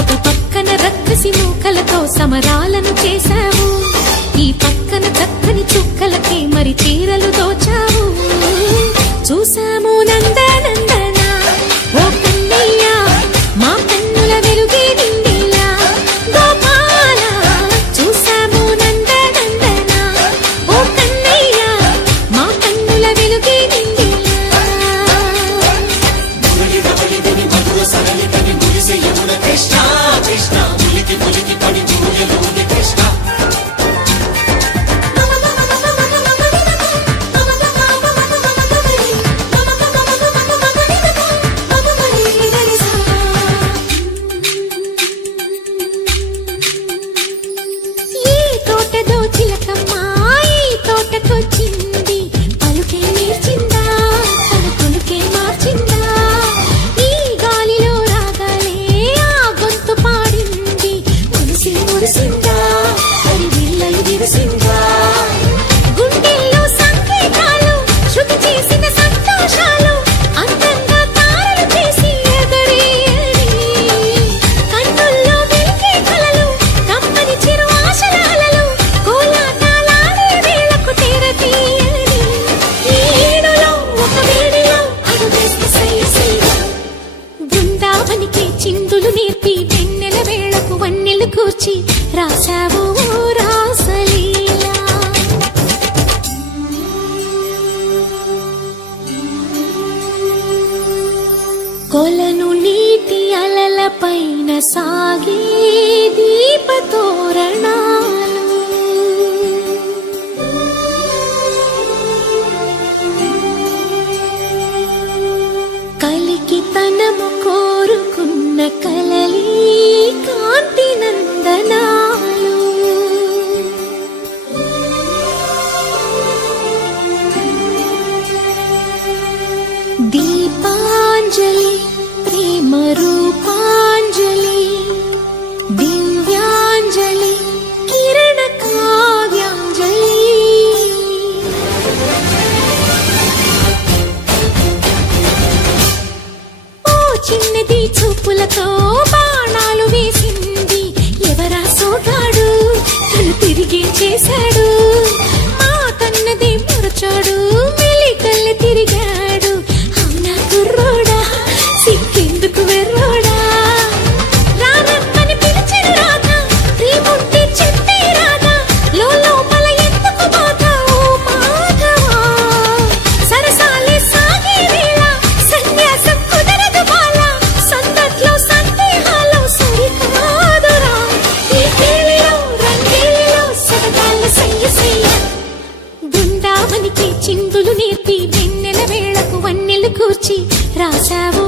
ఒక పక్కన రక్కసి మూకలతో సమరాలను చేశావు, ఈ పక్కన చక్కని చుక్కలకి మరి చీరలు దోచావు. చూసాము నందనందన ఓ కన్నయ్య, మా కన్నుల వెలుగే నిండిలా గోపాల. చూసాము నందనందన ఓ కన్నయ్య, మా కన్నుల వెలుగే నిండిలా. కృష్ణ కృష్ణ ములికి ములికి పడి జూయలోని కృష్ణ. గుండెల్లో సంకేతాలు శృతి చేసిన సంతోషాలు అందంగా తారలు చేసి ఎగరేయని, కన్నుల్లో వెలిగే కలలు కమ్మని చిరు ఆశలాలలు కోలాటాలాడే వేళకు తెరతీయని. ఈ ఏడులో ఒక వేడిలో అడుగేస్తే సయ్య బృందావనికి చిందులు నేర్పి వెన్నెల వేళకు వన్నెలు కూర్చి రాశావు రాసలీలా. కొలను నీటి అలల పైన సాగే దీపతోరణాలు, కలికి తనము కోరుకున్న కలలి కాంతి నందనాలు. దీపాంజలి ప్రేమ రూపాంజలి, దివ్యాంజలి కిరణ కావ్యాంజలి. ఓ చిన్నది చూపులతో బాణాలు వేసింది ఎవరా సోగాడు, తను తిరిగి చేశాడు. మా కన్నది మురచాడు, మెలికల్లి తిరిగాడు. అవునా కుర్రోడా సిక్కెందుకు వెర్రోడా, రారమ్మని పిలిచిన రాధా ప్రేముంటే చెప్పే రాధా, లోపల ఎందుకు బాధ ఓ మాధవా. సరసాలే సాగే వేళ సన్యాసం కుదరదు బాల, సందట్లో సందేహాలు సరికాదురా. ఈ కేళిలో రంగేలిలో సరదాల సయ్య బృందావనికి చిందులు నేర్పి వెన్నెల వేళకు వన్నెలు కూర్చి రాశావు